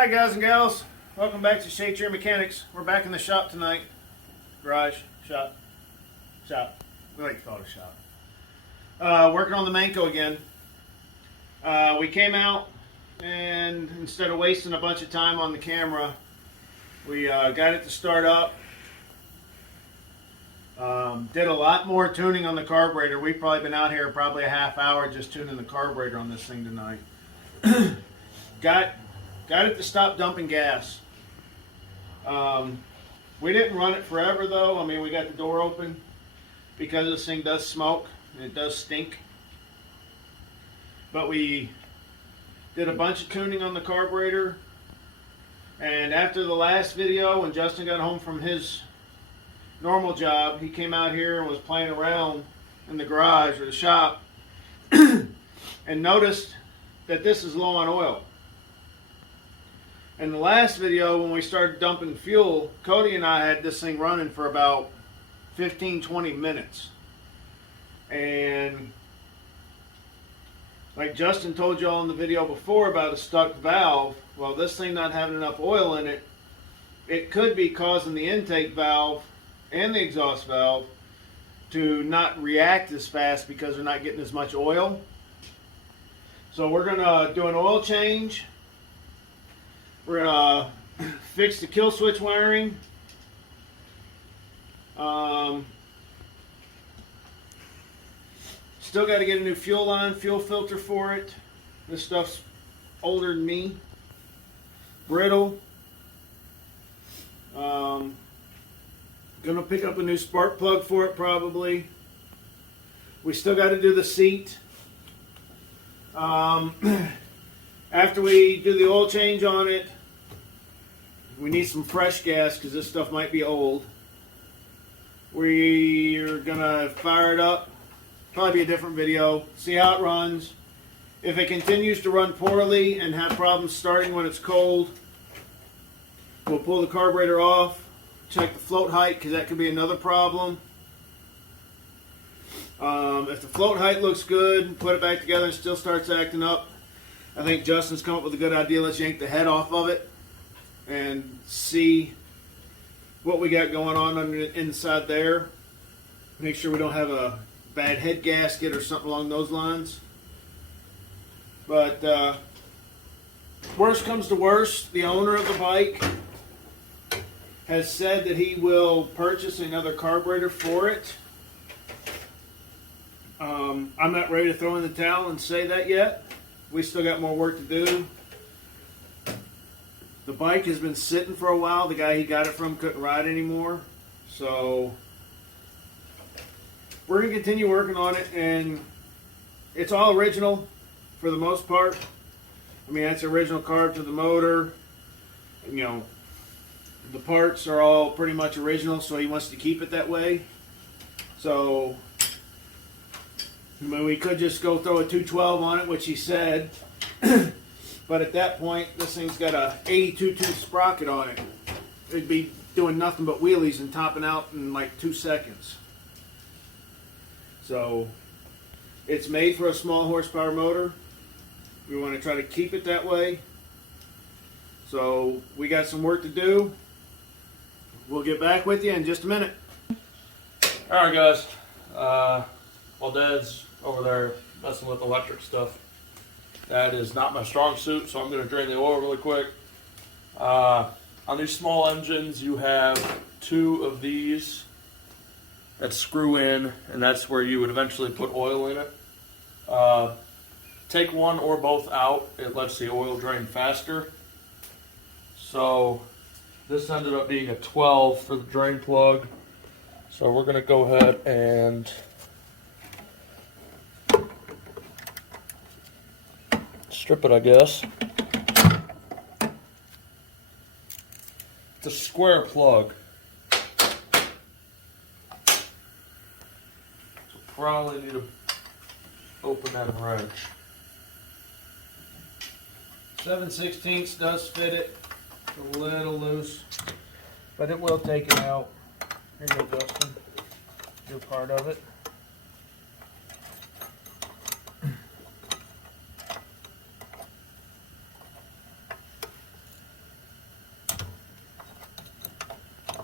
Hi guys and gals, welcome back to Shade Tree Mechanics. We're back in the shop tonight. Garage, shop. We like to call it a shop. Working on the manco again. We came out and instead of wasting a bunch of time on the camera, we got it to start up. Did a lot more tuning on the carburetor. We've probably been out here probably a half hour just tuning the carburetor on this thing tonight. Got it to stop dumping gas. We didn't run it forever though. I mean, we got the door open because this thing does smoke and it does stink. But we did a bunch of tuning on the carburetor. And after the last video, when Justin got home from his normal job, he came out here and was playing around in the garage or the shop and noticed that this is low on oil. In the last video, when we started dumping fuel, Cody and I had this thing running for about 15-20 minutes. And like Justin told y'all in the video before about a stuck valve, well, this thing not having enough oil in it, it could be causing the intake valve and the exhaust valve to not react as fast because they're not getting as much oil. So we're going to do an oil change. We're going to fix the kill switch wiring. Still got to get a new fuel line, fuel filter for it. This stuff's older than me. Brittle. Gonna pick up a new spark plug for it probably. We still got to do the seat. After we do the oil change on it, we need some fresh gas because this stuff might be old. We're gonna fire it up. Probably be a different video. See how it runs. If it continues to run poorly and have problems starting when it's cold, we'll pull the carburetor off. Check the float height because that could be another problem. If the float height looks good, put it back together and still starts acting up, I think Justin's come up with a good idea. Let's yank the head off of it and see what we got going on inside there. Make sure we don't have a bad head gasket or something along those lines. But worst comes to worst, the owner of the bike has said that he will purchase another carburetor for it. I'm not ready to throw in the towel and say that yet. We still got more work to do. The bike has been sitting for a while. The guy he got it from couldn't ride anymore. So we're going to continue working on it, and it's all original for the most part. I mean, that's the original carb to the motor. You know, the parts are all pretty much original, so he wants to keep it that way. So I mean, we could just go throw a 212 on it, which he said. But at that point, this thing's got a 82-tooth sprocket on it. It'd be doing nothing but wheelies and topping out in like 2 seconds. So it's made for a small horsepower motor. We want to try to keep it that way. So we got some work to do. We'll get back with you in just a minute. Alright guys, while Dad's over there messing with electric stuff, that is not my strong suit, so I'm going to drain the oil really quick. On these small engines, you have 2 of these that screw in, and that's where you would eventually put oil in it. Take one or both out, it lets the oil drain faster. So this ended up being a 12 for the drain plug. So we're going to go ahead and strip it, I guess. It's a square plug. So probably need to open that wrench. 7/16 does fit it. It's a little loose, but it will take it out. Here you go, Justin. Do part of it.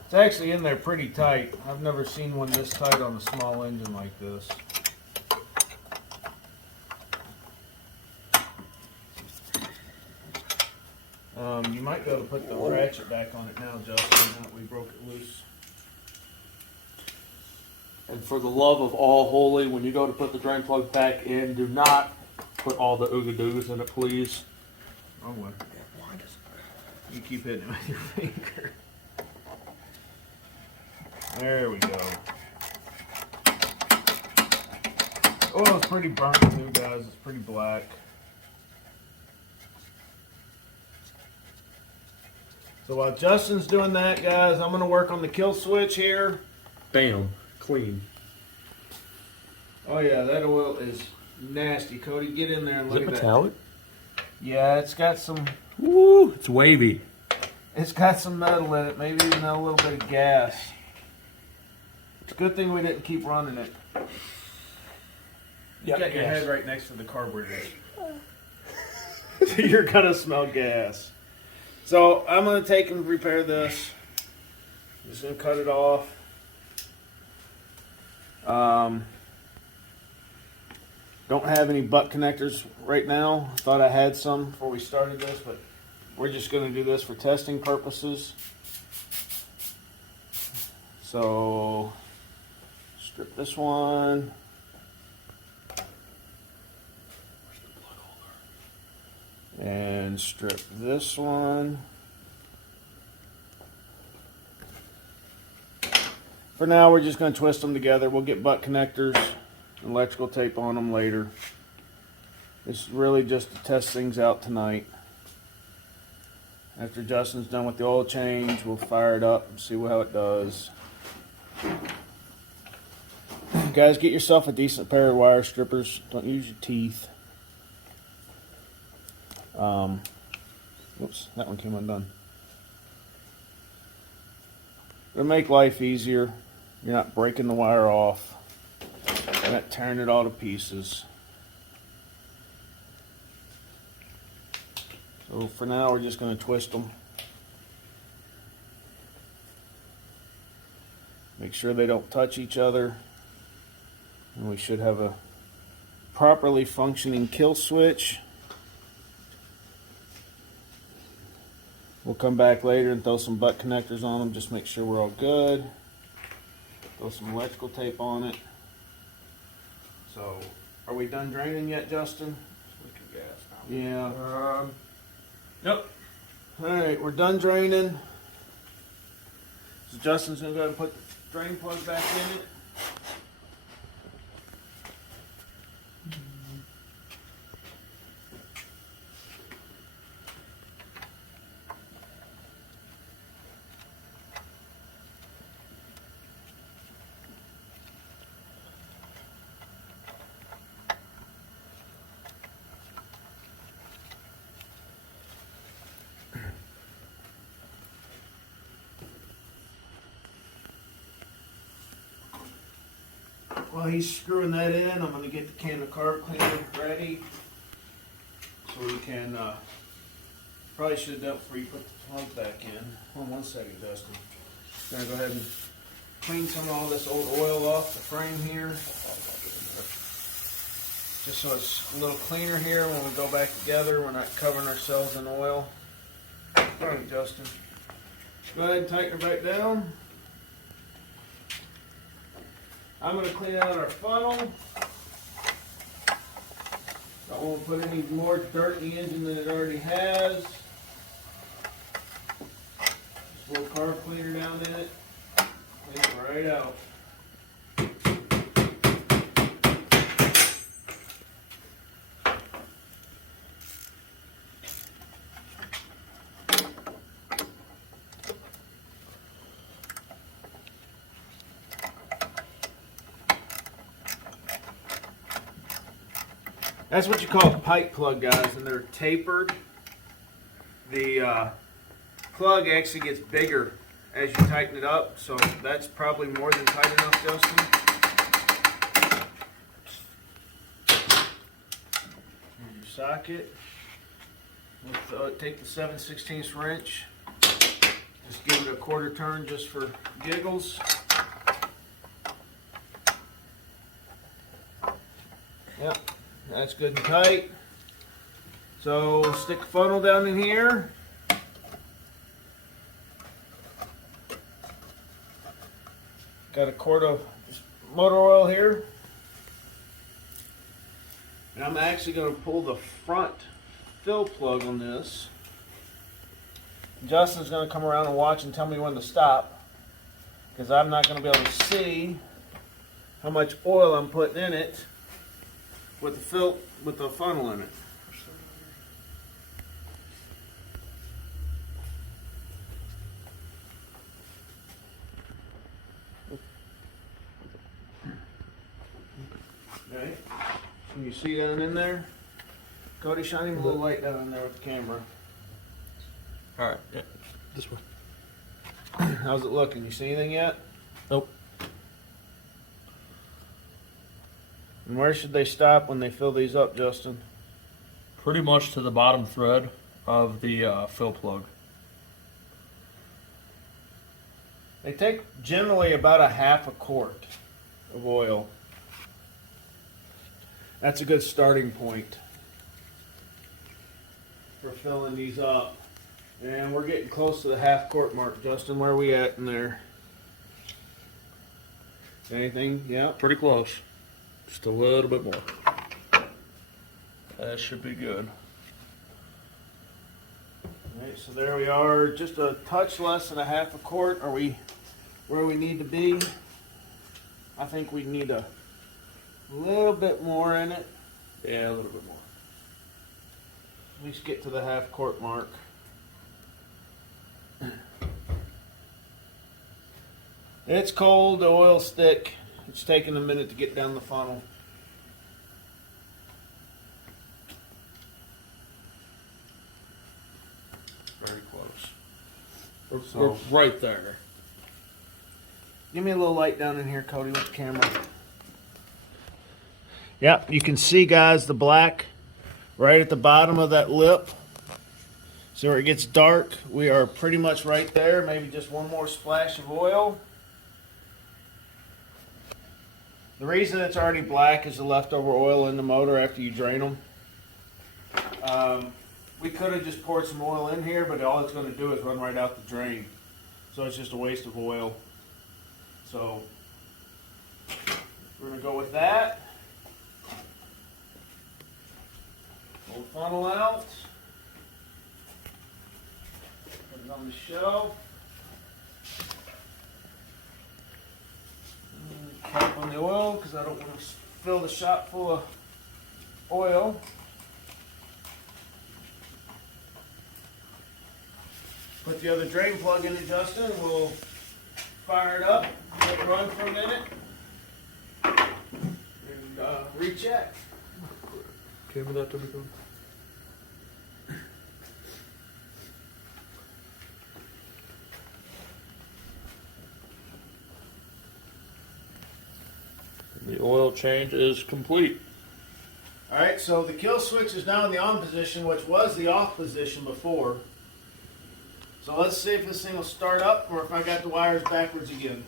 It's actually in there pretty tight. I've never seen one this tight on a small engine like this. You might be able to put the ratchet back on it now, Justin, now that we broke it loose. And for the love of all holy, when you go to put the drain plug back in, do not put all the ooga doogas in it, please. Oh, what? You keep hitting it with your finger. There we go. Oh, it's pretty burnt too, guys. It's pretty black. So while Justin's doing that, guys, I'm going to work on the kill switch here. Bam. Clean. Oh, yeah, that oil is nasty. Cody, get in there and look at metallic? that. Yeah, it's got some... Woo! It's wavy. It's got some metal in it, maybe even a little bit of gas. It's a good thing we didn't keep running it. You got your head right next to the carburetor. You're going to smell gas. So I'm going to take and repair this. I'm just going to cut it off. Don't have any butt connectors right now. I thought I had some before we started this, but we're just going to do this for testing purposes. So strip this one. And strip this one. For now, we're just going to twist them together. We'll get butt connectors and electrical tape on them later. It's really just to test things out tonight. After Justin's done with the oil change, we'll fire it up and see how it does. Guys, get yourself a decent pair of wire strippers. Don't use your teeth. Oops, that one came undone. It'll make life easier. You're not breaking the wire off. You're not tearing it all to pieces. So for now, we're just going to twist them. Make sure they don't touch each other. And we should have a properly functioning kill switch. We'll come back later and throw some butt connectors on them. Just make sure we're all good. Throw some electrical tape on it. So, are we done draining yet, Justin? Yeah. Yep. Alright, we're done draining. So Justin's going to go ahead and put the drain plug back in it. While he's screwing that in, I'm going to get the can of carb cleaner ready. So we can, probably should have done it before you put the plug back in. Hold on one second, Dustin. I'm going to go ahead and clean some of all this old oil off the frame here. Just so it's a little cleaner here when we go back together. We're not covering ourselves in oil. Alright, Justin. Go ahead and tighten her back down. I'm going to clean out our funnel. Don't want to put any more dirt in the engine than it already has. Just a little carb cleaner down in it. Clean it right out. That's what you call a pipe plug, guys, and they're tapered. The plug actually gets bigger as you tighten it up, so that's probably more than tight enough, Justin. Here's your socket. Take the 7/16 wrench, Just give it a quarter turn just for giggles. Yep, that's good and tight. So stick the funnel down in here. Got a quart of motor oil here. And I'm actually going to pull the front fill plug on this. Justin's going to come around and watch and tell me when to stop, because I'm not going to be able to see how much oil I'm putting in it with the funnel in it. Okay. Can you see down in there? Cody, shine him a little light down in there with the camera. All right, yeah, this way. How's it looking? You see anything yet? Nope. And where should they stop when they fill these up, Justin? Pretty much to the bottom thread of the fill plug. They take generally about a half a quart of oil. That's a good starting point for filling these up. And we're getting close to the half quart mark, Justin. Where are we at in there? Anything? Yeah. Pretty close. Just a little bit more. That should be good. Alright, so there we are. Just a touch less than a half a quart. Are we where we need to be? I think we need a little bit more in it. Yeah, a little bit more. At least get to the half quart mark. It's cold, the oil's thick. It's taking a minute to get down the funnel. Very close. So- We're right there. Give me a little light down in here, Cody, with the camera. Yep, you can see, guys, the black right at the bottom of that lip. So where it gets dark, we are pretty much right there. Maybe just one more splash of oil. The reason it's already black is the leftover oil in the motor after you drain them. We could have just poured some oil in here, but all it's going to do is run right out the drain. So it's just a waste of oil. So we're going to go with that. Pull the funnel out. Put it on the shelf. Cap on the oil because I don't want to fill the shop full of oil. Put the other drain plug in it, Justin. We'll fire it up, let it run for a minute, and recheck. Camera that to be done. The oil change is complete. All right, so the kill switch is now in the on position, which was the off position before. So let's see if this thing will start up or if I got the wires backwards again.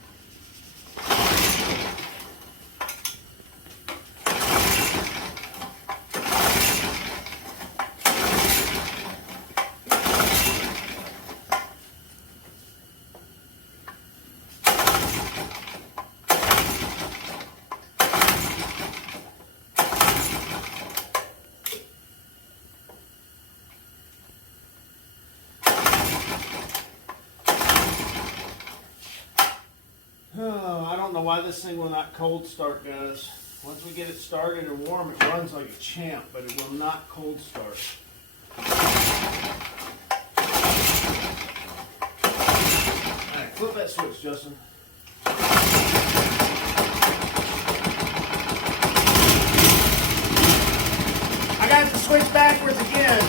Oh, I don't know why this thing will not cold start, guys. Once we get it started and warm, it runs like a champ, but it will not cold start. Alright, flip that switch, Justin. I got the switch backwards again.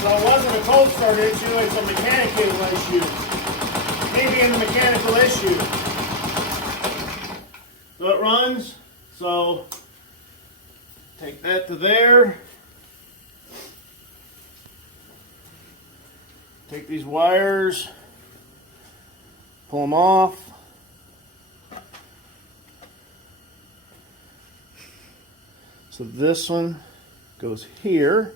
So it wasn't a cold start issue, it's a mechanical issue. Maybe in the mechanical issue. So it runs, So take that to there. Take these wires, pull them off. So this one goes here.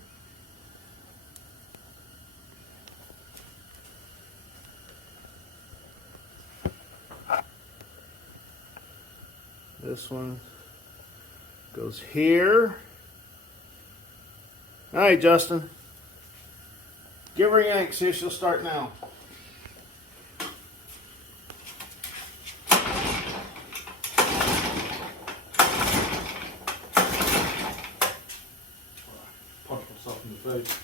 This one goes here. All right, Justin. Give her a yank, see if she'll start now. Punch myself in the face.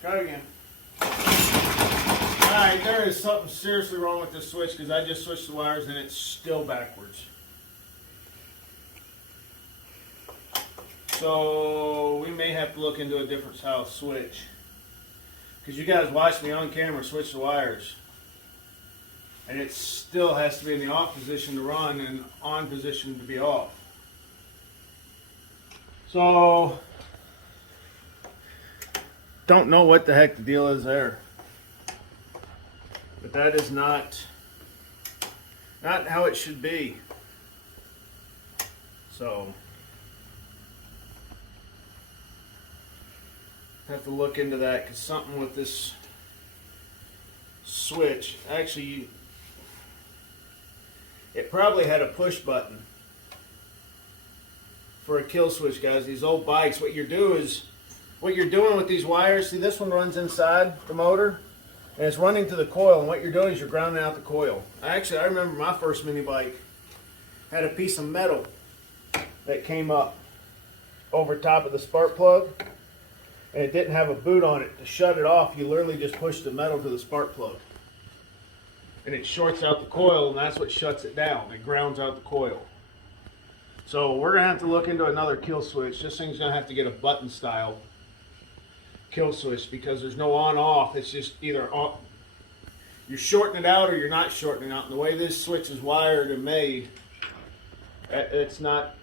Try it again. Alright, there is something seriously wrong with this switch because I just switched the wires and it's still backwards. So we may have to look into a different style switch. Because you guys watched me on camera switch the wires. And it still has to be in the off position to run and on position to be off. So don't know what the heck the deal is there, but that is not how it should be. So have to look into that because something with this switch, actually it probably had a push button for a kill switch, guys. These old bikes, what you're doing with these wires, see this one runs inside the motor and it's running to the coil, and what you're doing is you're grounding out the coil. Actually, I remember my first mini bike had a piece of metal that came up over top of the spark plug and it didn't have a boot on it. To shut it off, you literally just push the metal to the spark plug and it shorts out the coil, and that's what shuts it down. It grounds out the coil. So we're gonna have to look into another kill switch. This thing's gonna have to get a button style kill switch because there's no on off. It's just either on, you're shorting it out or you're not shortening it out. And the way this switch is wired and made, it's not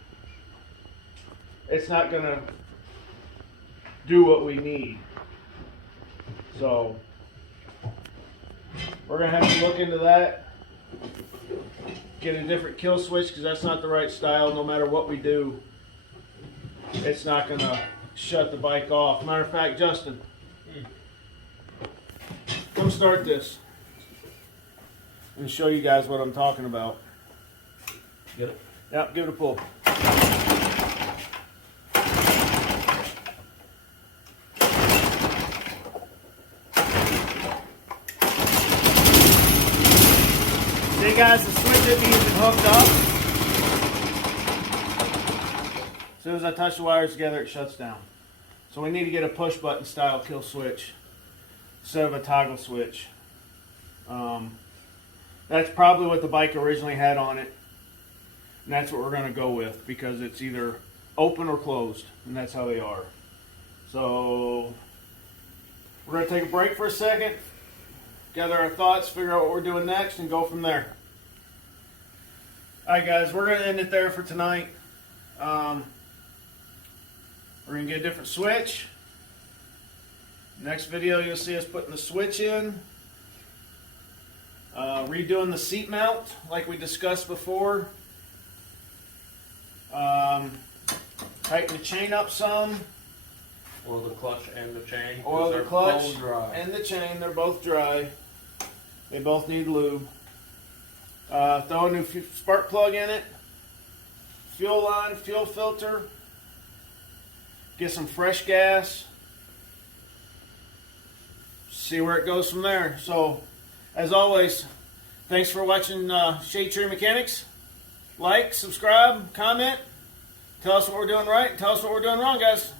gonna do what we need. So we're gonna have to look into that, get a different kill switch because that's not the right style. No matter what we do, it's not gonna shut the bike off. Matter of fact, Justin, come start this and show you guys what I'm talking about. Get it? Yep, give it a pull. See guys, the switch isn't even hooked up. As soon as I touch the wires together, it shuts down. So we need to get a push button style kill switch instead of a toggle switch. That's probably what the bike originally had on it. And that's what we're going to go with because it's either open or closed. And that's how they are. So we're going to take a break for a second, gather our thoughts, figure out what we're doing next, and go from there. Alright guys, we're going to end it there for tonight. We're going to get a different switch. Next video you'll see us putting the switch in. Redoing the seat mount like we discussed before. Tighten the chain up some. Oil the clutch and the chain. Oil the clutch both dry. and the chain. They're both dry. They both need lube. Throw a new spark plug in it. Fuel line, fuel filter. Get some fresh gas. See where it goes from there. So, as always, thanks for watching Shade Tree Mechanics. Like, subscribe, comment. Tell us what we're doing right. Tell us what we're doing wrong, guys.